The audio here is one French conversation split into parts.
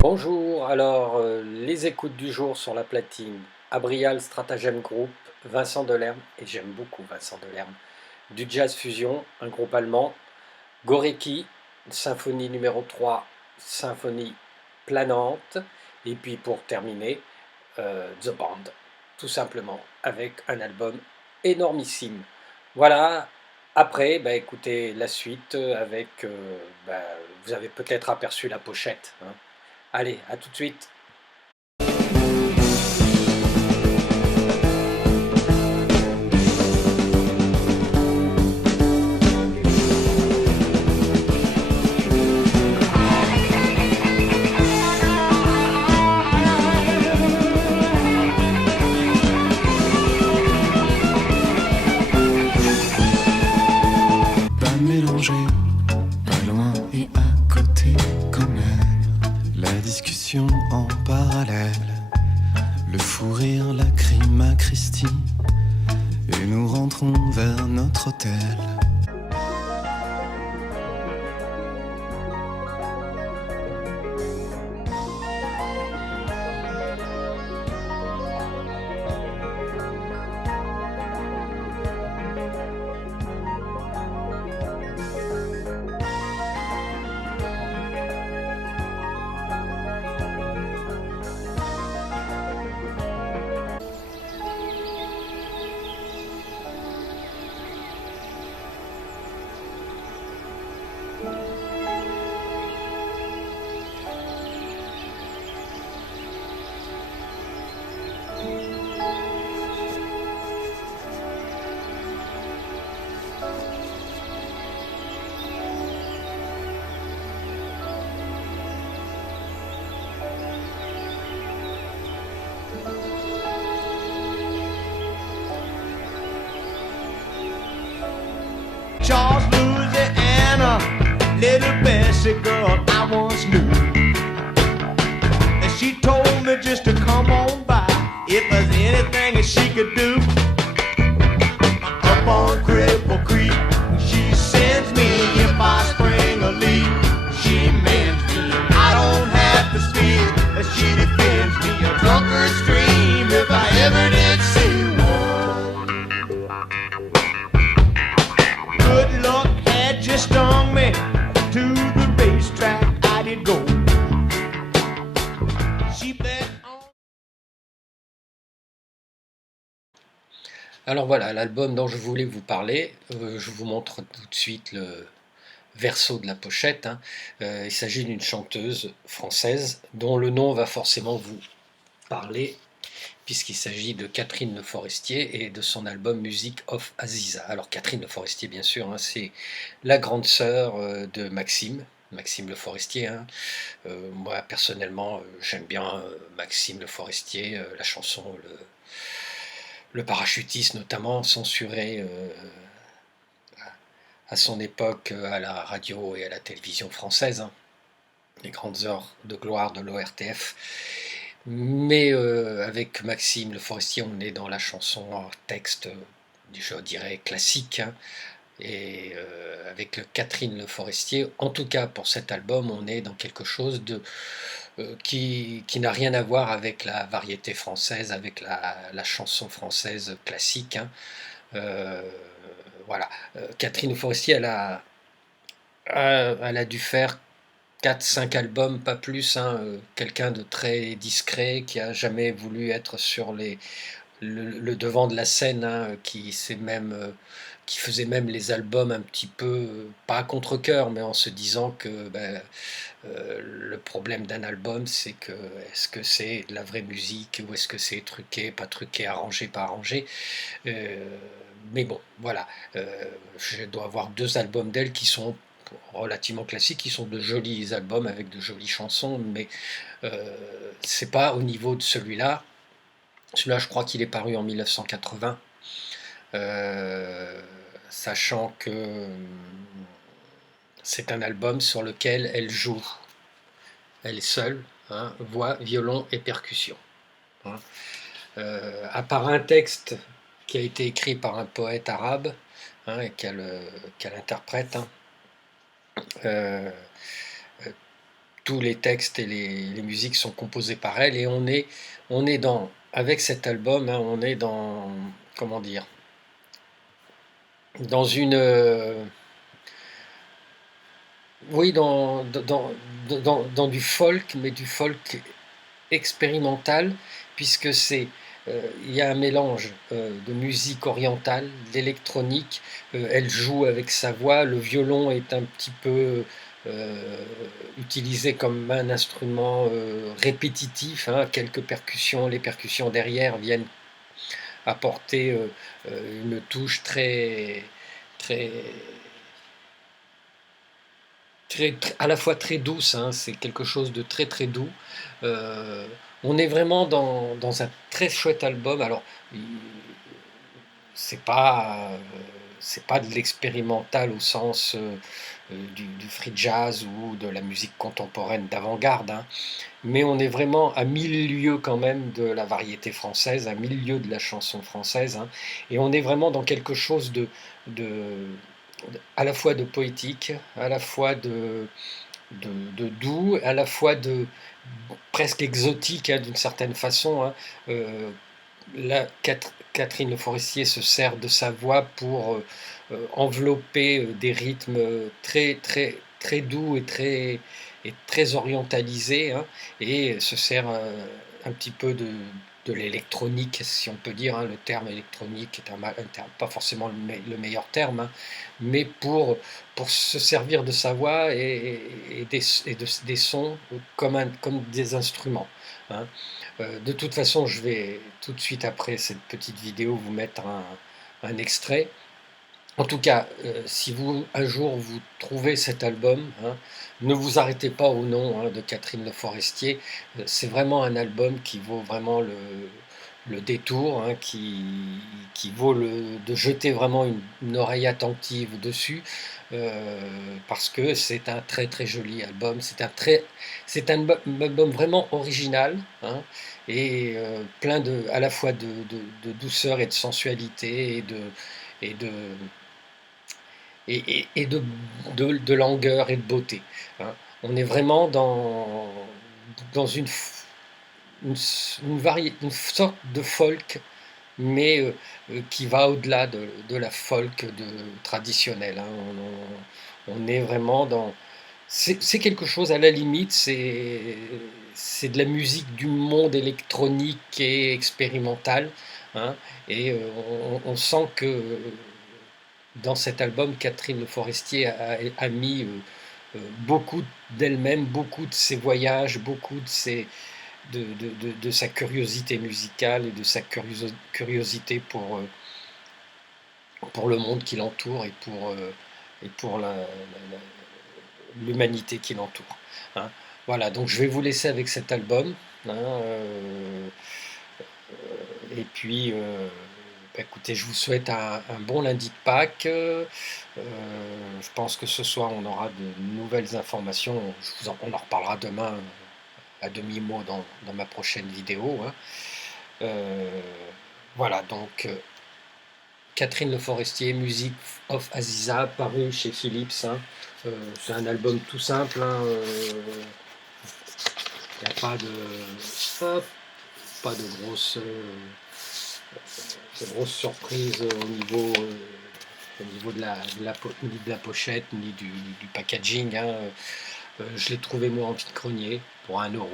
Bonjour, alors les écoutes du jour sur la platine, Abrial Stratagem Group, Vincent Delerme, et j'aime beaucoup Vincent Delerme, du jazz fusion, un groupe allemand, Gorecki, symphonie numéro 3, symphonie planante, et puis pour terminer, The Band, tout simplement, avec un album énormissime. Voilà, après, bah, écoutez la suite avec, bah, vous avez peut-être aperçu la pochette, hein. Allez, à tout de suite. Pas mélangé, pas loin et à côté quand même. La discussion en parallèle, le fou rire, la crime à Christie, et nous rentrons vers notre hôtel. Charles, Louisiana, little Bessie girl I once knew. And she told me just to come on by if there's anything that she could do. Up on Cripple Creek, she sends me if I spring a leak. She mends me, I don't have to speak. She defends me, a drunker stream if I ever did see one. Good luck had just stung me. To the racetrack I did go. She bet on. Alors voilà, l'album dont je voulais vous parler, je vous montre tout de suite le verso de la pochette, hein. Il s'agit d'une chanteuse française dont le nom va forcément vous parler, puisqu'il s'agit de Catherine Le Forestier et de son album Music of Aziza. Alors Catherine Le Forestier, bien sûr, hein, c'est la grande sœur de Maxime Le Forestier, hein. Moi personnellement, j'aime bien Maxime Le Forestier, la chanson le parachutiste notamment, censuré à son époque à la radio et à la télévision française, hein, les grandes heures de gloire de l'ORTF. Mais avec Maxime Le Forestier, on est dans la chanson en texte, je dirais, classique, hein. Et avec Catherine Le Forestier, en tout cas pour cet album, on est dans quelque chose qui n'a rien à voir avec la variété française, avec la chanson française classique, hein. Euh, voilà. Catherine Le Forestier, elle a dû faire 4 5 albums, pas plus, hein. Quelqu'un de très discret, qui a jamais voulu être sur le devant de la scène, hein, qui faisait même les albums un petit peu, pas à contre-cœur, mais en se disant que ben, le problème d'un album, c'est que est-ce que c'est de la vraie musique ou est-ce que c'est truqué, pas truqué, arrangé, pas arrangé. Euh, mais bon, voilà. Je dois avoir 2 albums d'elle qui sont relativement classiques, qui sont de jolis albums avec de jolies chansons, mais c'est pas au niveau de celui-là. Celui-là, je crois qu'il est paru en 1980, sachant que c'est un album sur lequel elle joue, elle est seule, hein, voix, violon et percussion, hein. À part un texte qui a été écrit par un poète arabe, hein, et qu'elle interprète, hein, euh, tous les textes et les musiques sont composés par elle et on est dans avec cet album, hein, on est dans comment dire? Dans une, oui, dans du folk, mais du folk expérimental puisque il y a un mélange, de musique orientale, d'électronique, elle joue avec sa voix, le violon est un petit peu, utilisé comme un instrument, répétitif, hein, quelques percussions, les percussions derrière viennent apporter, une touche très à la fois très douce, hein, c'est quelque chose de très, très doux. Heu, on est vraiment dans un très chouette album. Alors, i c'est pas, c'est pas de l'expérimental au sens, du free jazz ou de la musique contemporaine d'avant-garde, hein, mais on est vraiment à mille lieues quand même de la variété française, à mille lieues de la chanson française, hein, et on est vraiment dans quelque chose de à la fois de poétique, à la fois de doux, à la fois de presque exotique, hein, d'une certaine façon, hein. Là, Catherine Le Forestier se sert de sa voix pour, envelopper, des rythmes, très, très, très doux et très orientalisés, hein, et se sert, un petit peu de l'électronique, si on peut dire, hein. Le terme électronique est un terme pas forcément le meilleur terme, hein, mais pour se servir de sa voix des sons comme des instruments, hein. De toute façon, je vais tout de suite après cette petite vidéo vous mettre un extrait. En tout cas, si un jour vous trouvez cet album, hein, ne vous arrêtez pas au nom, hein, de Catherine Le Forestier. C'est vraiment un album qui vaut vraiment le détour, hein, qui vaut de jeter vraiment une oreille attentive dessus, parce que c'est un très, très joli album. C'est un album vraiment original, hein, et plein à la fois de douceur et de sensualité et de et de langueur et de beauté, hein. On est vraiment dans une sorte de folk, mais qui va au-delà de la folk traditionnelle, hein. On est vraiment dans c'est quelque chose à la limite, c'est de la musique du monde électronique et expérimental, hein, et on sent que dans cet album, Catherine Le Forestier a mis, beaucoup d'elle-même, beaucoup de ses voyages, beaucoup de sa curiosité musicale et de sa curiosité pour le monde qui l'entoure et pour l'humanité qui l'entoure, hein. Voilà, donc je vais vous laisser avec cet album, hein, et puis, bah, écoutez, je vous souhaite un bon lundi de Pâques. Je pense que ce soir, on aura de nouvelles informations. On en reparlera demain à demi-mot dans ma prochaine vidéo, hein. Euh, voilà, donc Catherine Le Forestier, Music of Aziza, paru chez Philips, hein. C'est un album tout simple, hein, il n'y a pas de grosses surprises au niveau ni de la pochette, ni du packaging, hein. Je l'ai trouvé moi en vide-grenier pour 1 €.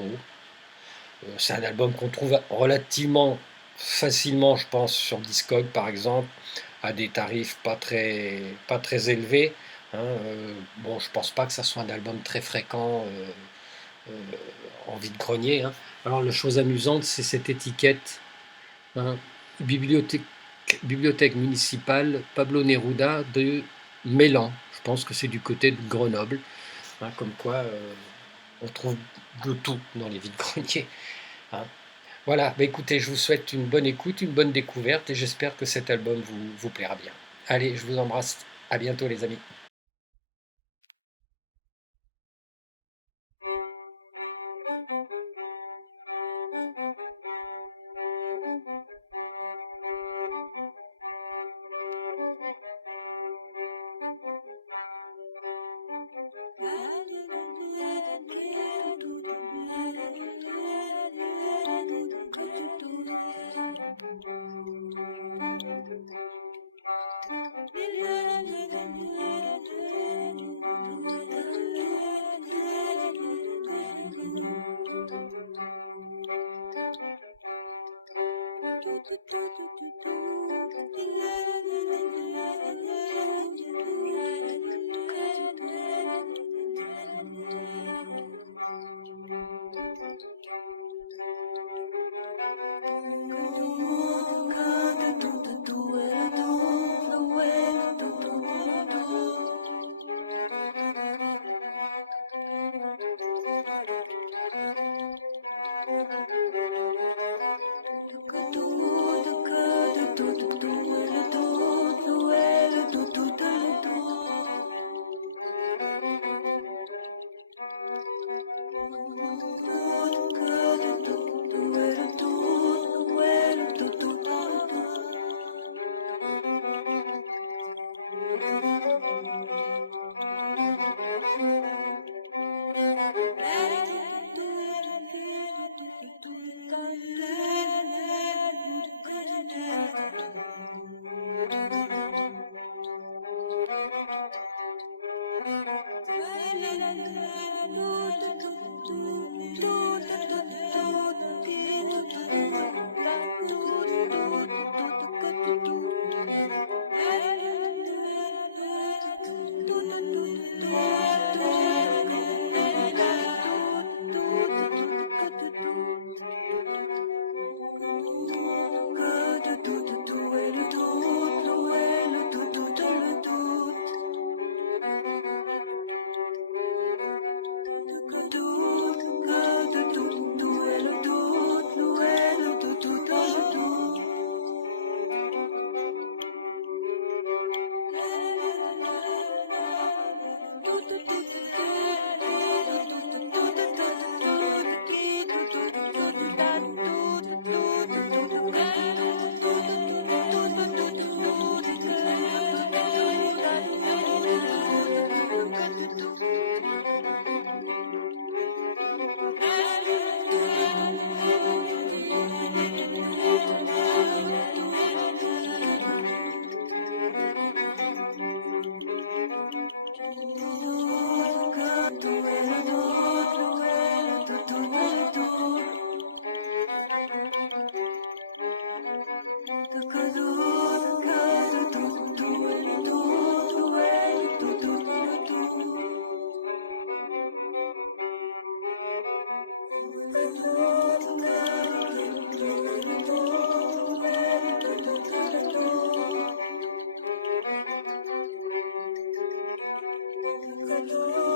C'est un album qu'on trouve relativement facilement, je pense, sur Discog par exemple, à des tarifs pas très élevés, hein. Bon, je pense pas que ça soit un album très fréquent, en vide-grenier, hein. Alors la chose amusante, c'est cette étiquette, hein, bibliothèque, bibliothèque municipale Pablo Neruda de Mélan. Je pense que c'est du côté de Grenoble, hein, comme quoi on trouve de tout dans les vides-greniers, hein. Voilà, bah écoutez, je vous souhaite une bonne écoute, une bonne découverte et j'espère que cet album vous plaira bien. Allez, je vous embrasse, à bientôt les amis. La Thank you.